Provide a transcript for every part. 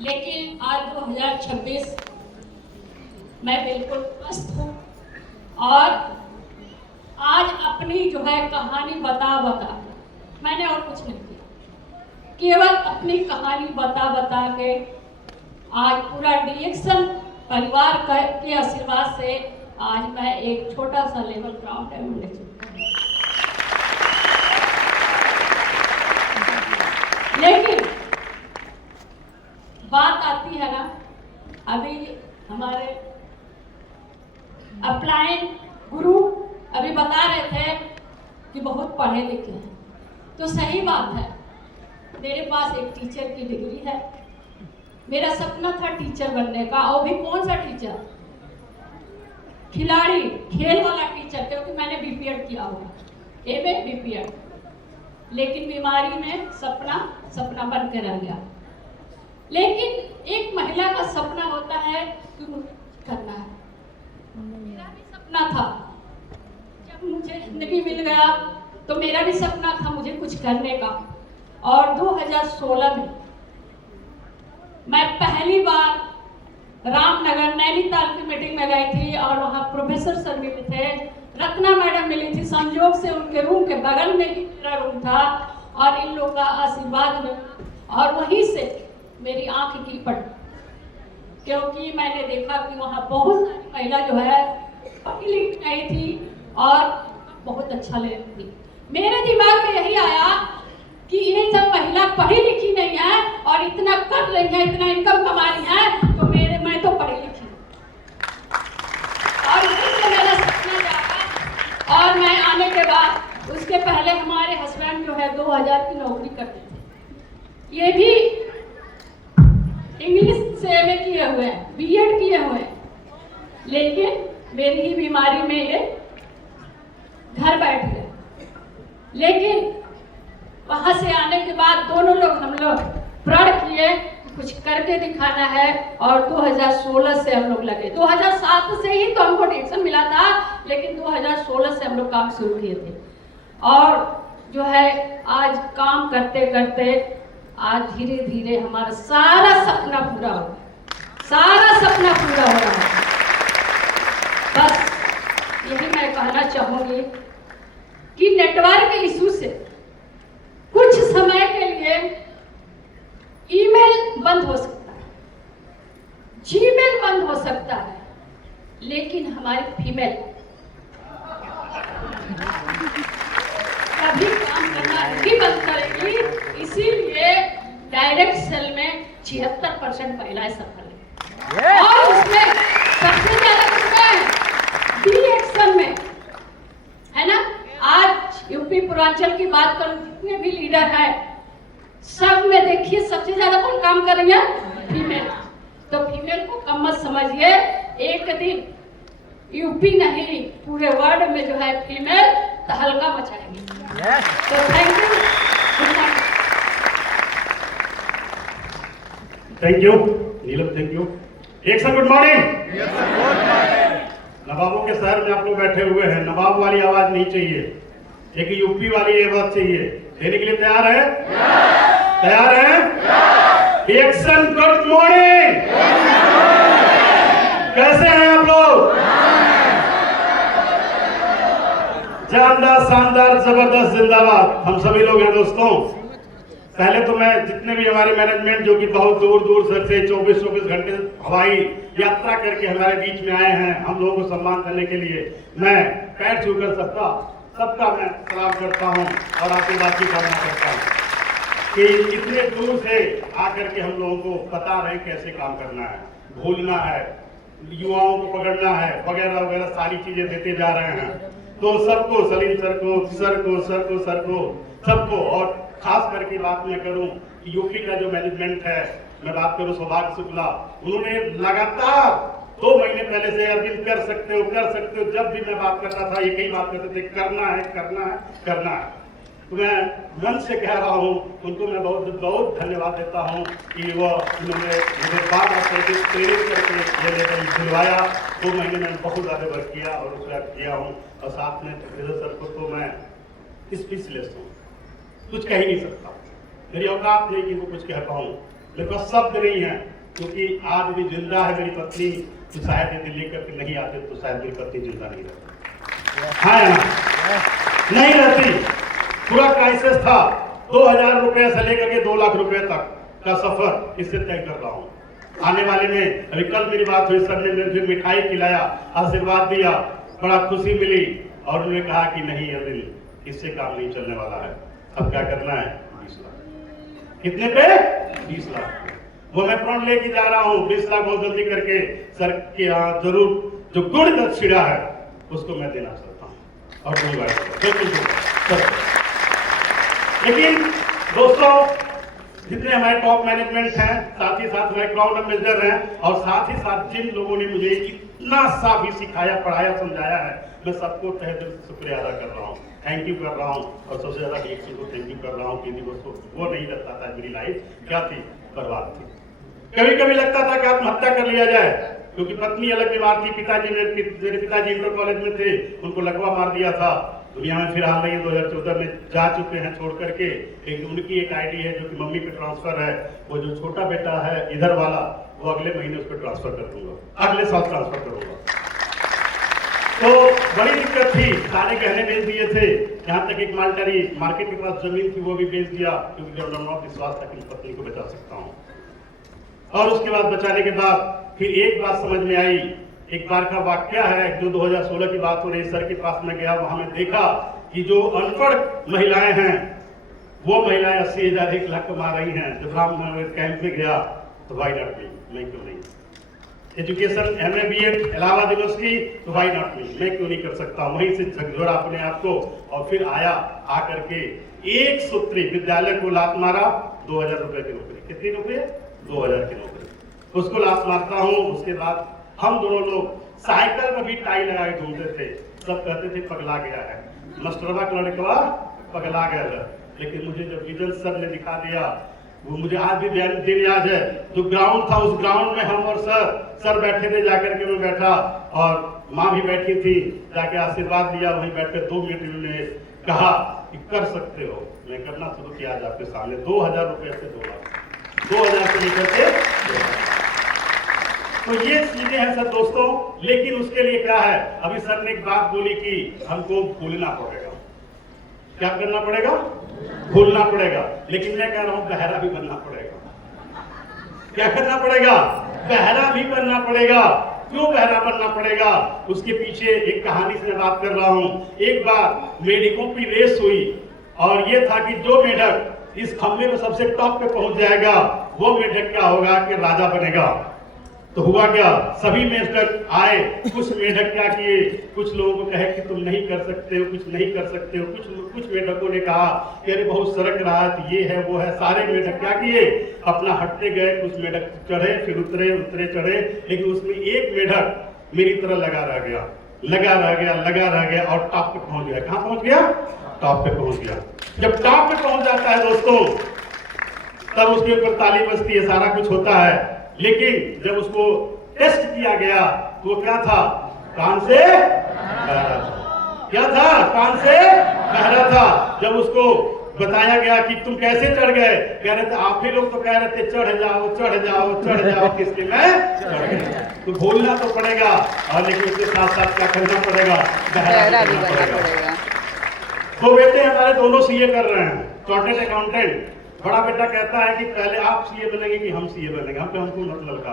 लेकिन आज 2026 मैं बिल्कुल स्वस्थ हूँ और आज अपनी जो है कहानी बता मैंने और कुछ नहीं किया, केवल अपनी कहानी बता के आज पूरा डीएक्शन परिवार के आशीर्वाद से आज मैं एक छोटा सा लेवल ग्राउंड डायमंड ले चुकी हूँ। लेकिन बात आती है ना, अभी हमारे अपलाइन गुरु अभी बता रहे थे कि बहुत पढ़े लिखे हैं, तो सही बात है। मेरे पास एक टीचर की डिग्री है, मेरा सपना था टीचर बनने का, और भी कौन सा टीचर, खिलाड़ी खेल वाला टीचर, क्योंकि मैंने बीपीएड किया हुआ, एमए बीपीएड। लेकिन बीमारी में सपना बन के रह गया। लेकिन एक महिला का सपना होता है कि मुझे करना है। मेरा भी सपना था, जब मुझे जिंदगी मिल गया तो मेरा भी सपना था मुझे कुछ करने का। और 2016 में मैं पहली बार रामनगर नैनीताल की मीटिंग में गई थी और वहाँ प्रोफेसर सर मिले थे, रत्ना मैडम मिली थी। संयोग से उनके रूम के बगल में ही मेरा रूम था और इन लोगों का आशीर्वाद मिला और वहीं से मेरी आंख की पड़ी, क्योंकि मैंने देखा कि वहाँ बहुत सारी महिला जो है पढ़ी लिखी नहीं थी और बहुत अच्छा ले रही थी। मेरे दिमाग में यही आया कि ये सब महिला पढ़ी लिखी नहीं है और इतना कर रही है, इतना इनकम कमा रही है, तो मैं तो पढ़ी लिखी और इससे मेरा सपना जागा। और मैं आने के बाद, उसके पहले हमारे हस्बैंड जो है 2000 की नौकरी करते थे, ये भी इंग्लिश से एमए किए हुए हैं, बीएड किए हुए हैं, लेकिन मेरी ही बीमारी में ये घर बैठ गए। लेकिन वहां से आने के बाद हम लोग प्रण किए कुछ करके दिखाना है और 2016 से हम लोग लगे। 2007 से ही तो हमको डिरेक्शन मिला था, लेकिन 2016 से हम लोग काम शुरू किए थे और जो है आज काम करते करते आज धीरे धीरे हमारा सारा सपना पूरा हो रहा है, सारा सपना पूरा हो रहा है। बस यही मैं कहना चाहूंगी कि नेटवर्क इशू से कुछ समय के लिए ईमेल बंद हो सकता है, जीमेल बंद हो सकता है, लेकिन हमारी फीमेल कभी काम करना नहीं बंद करेगी। इसीलिए डायरेक्ट सेल में 76% महिलाएं सफल है और उसमें सबसे ज्यादा डीएक्शन में है ना। आज यूपी पूर्वांचल की बात करूं, जितने भी लीडर हैं सब में देखिए सबसे ज्यादा कौन काम कर रही है, फीमेल। तो फीमेल को कम मत समझिए, एक दिन यूपी नहीं पूरे वर्ल्ड में जो है फीमेल तहलका मचाएगी। तो thank you Neelam, thank you. एक सर गुड मॉर्निंग। नवाबों के शहर में आप लोग बैठे हुए हैं, नवाब वाली आवाज नहीं चाहिए, एक यूपी वाली ये बात चाहिए। देने के लिए तैयार है? तैयार है? Action good morning. कैसे हैं आप लोग? जानदार, शानदार, जबरदस्त, जिंदाबाद। हम सभी लोग हैं दोस्तों। पहले तो मैं जितने भी हमारे मैनेजमेंट जो कि बहुत दूर दूर से 24 घंटे हवाई यात्रा करके हमारे बीच में आए हैं हम लोगों को सम्मान करने के लिए, मैं पैर छूकर सबका मैं सलाम करता हूं और आशीर्वाद की कामना करता हूं कि इतने दूर से आकर के हम लोगों को बता रहे हैं कैसे काम करना है, भूलना है, युवाओं को पकड़ना है, वगैरह वगैरह सारी चीजें देते जा रहे हैं। तो सबको, सलीम सर को सबको, और खास करके बात मैं करूं कि यूपी का जो मैनेजमेंट है, मैं बात करूं सौभाग्य शुक्ला, उन्होंने लगातार 2 महीने पहले से अर्जित कर सकते हो। जब भी मैं बात करता था एक ही बात करते थे, करना है। तो मैं मन से कह रहा हूं, उनको मैं बहुत बहुत धन्यवाद देता हूं कि वो उन्होंने मुझे बात करके प्रेरित करके ये लेकर दिलवाया। 2 महीने में बहुत ज़्यादा वर्क किया और उसका किया हूँ। और साथ में सर को तो मैं स्पीचलेस हूँ, कुछ कह ही नहीं सकता, मेरी औकात नहीं कि वो कुछ कह पाऊँ। मेरे पास शब्द नहीं है, क्योंकि आज भी जिंदा है मेरी पत्नी, तो शायद यदि लेकर के नहीं आते तो शायद मेरी पत्नी जिंदा नहीं रहती। हाँ या ना? नहीं रहती। पूरा क्राइसिस था। 2000 रुपए से लेकर के 2 लाख रुपए तक का सफर इससे तय कर रहा हूँ। आने वाले में अभी कल मेरी बात हुई, सर ने मुझे मिठाई खिलाया, आशीर्वाद दिया, बड़ा खुशी मिली, और उन्होंने कहा कि नहीं अरविंद, इससे काम नहीं चलने वाला है, अब क्या करना है 20 लाख। कितने पे? 20 लाख। वो मैं प्रण लेके जा रहा हूँ, 20 लाख बहुत जल्दी करके सर के यहाँ जरूर जो गुण दक्षिणा है उसको मैं देना चाहता हूँ और लेकिन दोस्तों, जितने हमारे टॉप मैनेजमेंट हैं, साथ ही साथ हमारे क्राउन एम्बेसडर हैं, और साथ ही साथ जिन लोगों ने मुझे इतना सा भी सिखाया, पढ़ाया, समझाया है, मैं सबको तहे दिल से शुक्रिया अदा कर रहा हूँ, थैंक यू कर रहा हूँ। और सबसे ज्यादा एक चीज को थैंक यू कर रहा हूँ कि वो नहीं लगता था मेरी लाइफ क्या थी, बर्बाद थी। कभी कभी लगता था कि आत्महत्या कर लिया जाए, क्योंकि पत्नी अलग बीमार थी, मेरे पिताजी इंटर कॉलेज में थे, उनको लकवा मार दिया था, दुनिया में फिलहाल नहीं, 2014 में जा चुके हैं छोड़ करके। एक उनकी एक आईडी है जो कि मम्मी पे ट्रांसफर है, वो जो छोटा बेटा है इधर वाला, वो अगले महीने उसको ट्रांसफर कर दूंगा, अगले साल ट्रांसफर करूंगा। तो बड़ी दिक्कत थी, सारे गहने बेच दिए थे, यहाँ तक एक मालटारी मार्केट के पास जमीन थी वो भी बेच दिया, क्योंकि जब नॉट विश्वास था कि पत्नी को बचा सकता हूँ। और उसके बाद बचाने के बाद फिर एक बात समझ में आई, एक बार का वाक्य है जो 2016 की बात हो रही, सर के पास में गया, वहां में देखा कि जो अनपढ़ महिलाएं हैं वो महिलाएं 80,000 1 लाख कमा रही हैं। जब राम कैंप में गया तो वाई नॉट मी, मैं क्यों नहीं। Education MA BEd Allahabad university, तो वाई नॉट मी, मैं क्यों नहीं कर सकता। वहीं से झकझोरा अपने आप को, और फिर आया, आकर के एक सूत्री विद्यालय को लात मारा, 2000 रुपए की नौकरी। कितनी नौकरी? 2000 की नौकरी। उसको लात मारता हूँ। उसके बाद हम दोनों लोग साइकिल में भी टाई लगा के घूमते थे, सब कहते थे पगला गया है, मास्टरवा का लड़का पगला गया है। लेकिन मुझे जब विजन सर ने दिखा दिया, वो मुझे आज भी दिन याद है, जो ग्राउंड था उस ग्राउंड में हम और सर बैठे थे, जाकर के मैं बैठा और माँ भी बैठी थी, जाके आशीर्वाद दिया, वहीं बैठ कर 2 मिनट उन्होंने कहा कि कर सकते हो। मैं करना शुरू किया आज आपके सामने, 2000 रुपए से 2 लाख, 2000 से लेकर के। तो ये चीजें हैं सर दोस्तों। लेकिन उसके लिए क्या है, अभी सर ने एक बात बोली कि हमको भूलना पड़ेगा। क्या करना पड़ेगा? भूलना पड़ेगा। लेकिन मैं कह रहा हूं बहरा भी बनना पड़ेगा। क्या करना पड़ेगा? बहरा भी बनना पड़ेगा। क्यों बहरा बनना पड़ेगा? उसके पीछे एक कहानी से मैं बात कर रहा हूं। एक बार मेढकों की रेस हुई, और ये था कि जो मेढक इस खंभे में सबसे टॉप पे पहुंच जाएगा, वो मेढक क्या होगा कि राजा बनेगा। तो हुआ क्या, सभी मेढक आए, कुछ मेढक क्या किए, कुछ लोगों को कहे कि तुम नहीं कर सकते हो, कुछ नहीं कर सकते हो। कुछ मेढकों ने कहा कि अरे बहुत सरक रहा है, तो ये है वो है। सारे मेढक क्या किए, अपना हटते गए। कुछ मेढक चढ़े, फिर उतरे, उतरे चढ़े, लेकिन उसमें एक मेढक मेरी तरह लगा रह गया, और टॉप पे पहुंच गया। कहां पहुंच गया? टॉप पे पहुंच गया। जब टॉप पे पहुंच जाता है दोस्तों, तब उसके ऊपर ताली बजती है, सारा कुछ होता है। लेकिन जब उसको टेस्ट किया गया तो वो क्या था? कान से बहरा था। क्या था? कान से बहरा था। जब उसको बताया गया कि तुम कैसे चढ़ गए, कह रहे थे आप ही लोग तो कह रहे थे चढ़ जाओ चढ़ जाओ चढ़ जाओ, किसके मैं चढ़ गया। तो भूलना तो पड़ेगा, और लेकिन उसके साथ साथ क्या करना पड़ेगा? बहरा भी बनना पड़ेगा। तो बेटे हमारे दोनों सीए कर रहे हैं, चार्टर्ड अकाउंटेंट। बड़ा बेटा कहता है कि पहले आप सीए बनेंगे कि हम सीए बनेंगे। हमको मतलब का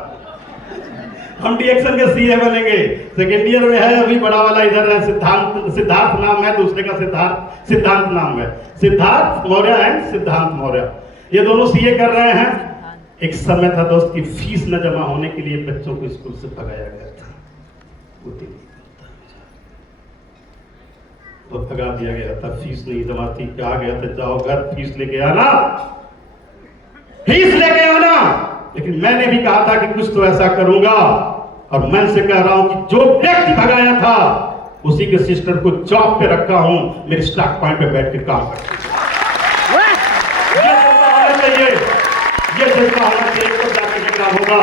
हम डीएक्शन के सीए बनेंगे। सेकेंड ईयर में है अभी, बड़ा वाला इधर है, सिद्धार्थ नाम है, दूसरे का सिद्धांत नाम है। सिद्धार्थ मौर्य एंड सिद्धांत मौर्य, ये दोनों सीए कर रहे हैं। एक समय था दोस्त की फीस न जमा होने के लिए बच्चों को स्कूल से भगाया गया था, तो भगा दिया गया था, फीस नहीं जमा थी। क्या गया था, जाओ घर फीस लेके आना, फीस लेके आना। लेकिन मैंने भी कहा था कि कुछ तो ऐसा करूंगा, और मैं से कह रहा हूं कि जो व्यक्ति भगाया था उसी के सिस्टर को जॉब पे रखा हूं, मेरे स्टॉक पॉइंट पे बैठ के काम करती है। ये जज्बा होना चाहिए, ये जज्बा होना चाहिए, तो जाकर के काम होगा।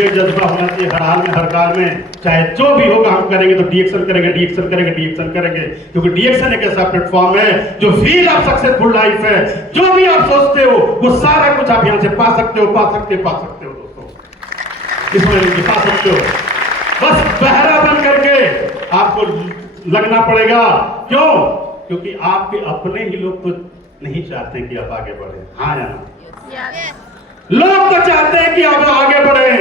ये जज्बा होना चाहिए हर हाल में, हर काल में, चाहे जो भी होगा हम करेंगे तो डीएक्शन करेंगे, डीएक्शन करेंगे, डीएक्शन करेंगे, क्योंकि डीएक्शन एक ऐसा प्लेटफॉर्म है जो फील ऑफ सक्सेसफुल लाइफ है। जो भी आप सोचते हो वो सारा कुछ आप यहाँ से पा सकते हो, पा सकते हो दोस्तों, इसमें पा सकते हो। बस बहरा बन करके आपको लगना पड़ेगा। क्यों? क्योंकि आपके अपने ही लोग तो नहीं चाहते कि आप आगे बढ़े। हाँ या ना? लोग तो चाहते हैं कि आप आगे बढ़े,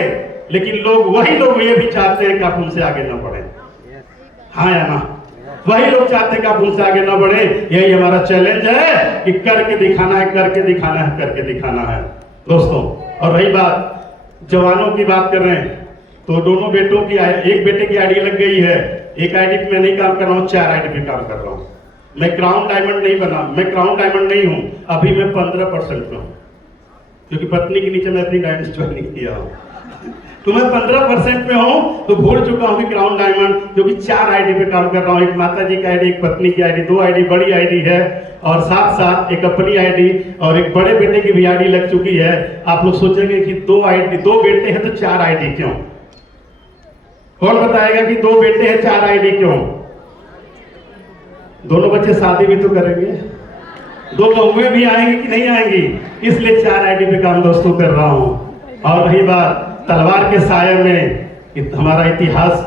लेकिन वही लोग ये भी चाहते हैं कि आप उनसे आगे ना बढ़े। हाँ या ना? वही लोग चाहते हैं कि आप उनसे आगे ना बढ़े। यही हमारा चैलेंज है कि करके दिखाना है, करके दिखाना है, करके दिखाना है दोस्तों। और रही बात जवानों की, बात कर रहे हैं तो दोनों बेटों की, एक बेटे की आईडी लग गई है, एक आईडी पे मैं नहीं काम कर रहा हूँ, 4 आईडी पे काम कर रहा हूँ। मैं क्राउन डायमंड नहीं बना, मैं क्राउन डायमंड नहीं हूँ, अभी मैं 15% पे हूँ, क्योंकि पत्नी के नीचे मैं अपनी डायमंड ज्वाइन किया हूँ। तो मैं 15% पे हूँ, तो भूल चुका हूँ कि क्राउन डायमंड, क्योंकि 4 आईडी पे काम कर रहा हूँ। एक माता जी की आईडी, एक पत्नी की आईडी, 2 आईडी बड़ी आईडी है, और साथ साथ एक अपनी आईडी और एक बड़े बेटे की भी आईडी लग चुकी है। आप लोग सोचेंगे कि 2 आईडी, 2 बेटे हैं तो 4 आईडी क्यों? कौन बताएगा कि 2 बेटे हैं 4 आईडी क्यों? दोनों बच्चे शादी भी तो करेंगे, 2 बहुएं भी आएंगी कि नहीं आएंगी, इसलिए 4 आईडी पे काम दोस्तों कर रहा हूँ। और रही बात तलवार के साये में, हमारा इतिहास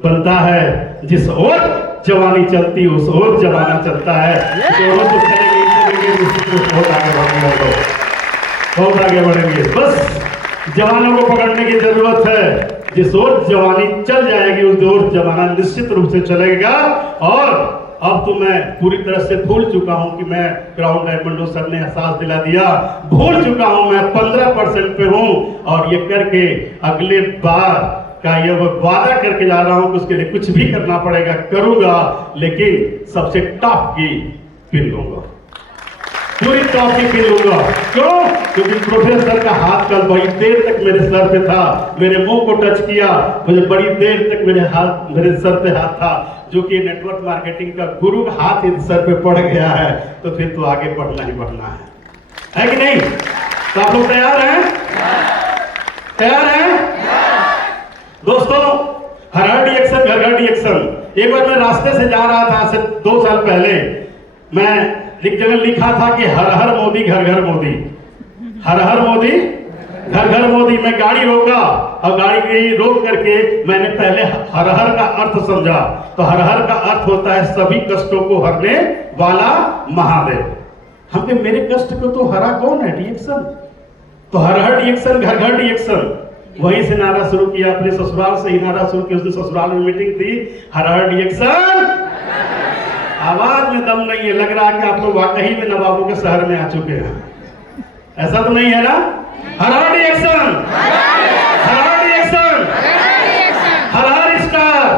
बनता है, जिस ओर जवानी चलती उस ओर जमाना चलता है। दोनों तो चलेंगे, बहुत आगे बढ़ेंगे, बहुत आगे बढ़ेंगे। बस जवानों को पकड़ने की जरूरत है। जिस ओर जवानी चल जाएगी उस ओर जमाना निश्चित रूप से चलेगा। और अब तो मैं पूरी तरह से भूल चुका हूं कि मैं क्राउन डायमंड, सर ने एहसास दिला दिया, भूल चुका हूं। मैं 15% पे हूं, और ये करके अगले बार का ये वादा करके जा रहा हूं कि उसके लिए कुछ भी करना पड़ेगा, करूंगा, लेकिन सबसे टॉप की पिन लूंगा, पूरी टॉप की पिन लूंगा। क्यों? क्योंकि प्रोफेसर का हाथ कल बड़ी देर तक मेरे सर पे था, मेरे मुंह को टच किया, मुझे बड़ी देर तक मेरे सर पे हाथ था, जो कि नेटवर्क मार्केटिंग का गुरु का हाथ ही सर पे पड़ गया है, तो फिर तो आगे बढ़ना ही बढ़ना है कि नहीं? तो आप लोग तैयार हैं? तैयार हैं दोस्तों? हर डीएक्शन, घर घर डीएक्शन। एक बार मैं रास्ते से जा रहा था, आज से 2 साल पहले, मैं एक जगह लिखा था कि हर हर मोदी घर घर मोदी, हर हर मोदी घर घर मोदी। मैं गाड़ी रोका, और गाड़ी रोक करके मैंने पहले हर हर का अर्थ समझा। तो हर हर का अर्थ होता है सभी कष्टों को हरने वाला महादेव। हमने मेरे कष्ट को तो हरा कौन है? डीएक्शन। तो हर हर डीएक्शन, घर घर डीएक्शन। वहीं से नारा शुरू किया, अपने ससुराल से ही नारा शुरू किया। उस दिन ससुराल में मीटिंग थी, हर हर डीएक्शन। आवाज में दम नहीं है, लग रहा है कि आप लोग वाकई में नवाबों के शहर में आ चुके हैं। ऐसा तो नहीं है ना? हर हर डीएक्शन, हर हर डीएक्शन, हर हर स्टार,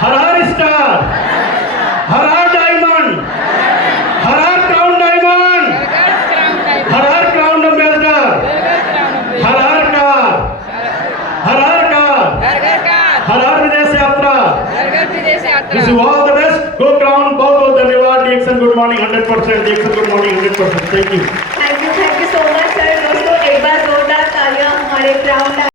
हर हर स्टार, हर हर डायमंड, हर हर क्राउन डायमंड, हर हर क्राउन एम्बेसडर, हर हर कार, हर हर कार, हर हर विदेश यात्रा। Wish you all the best. Go Crown. बहुत बहुत धन्यवाद। डीएक्शन गुड मॉर्निंग 100%, डीएक्शन good morning 100%। Thank you so much sir. दोस्तों एक बार जोरदार तालियां हमारे क्राउन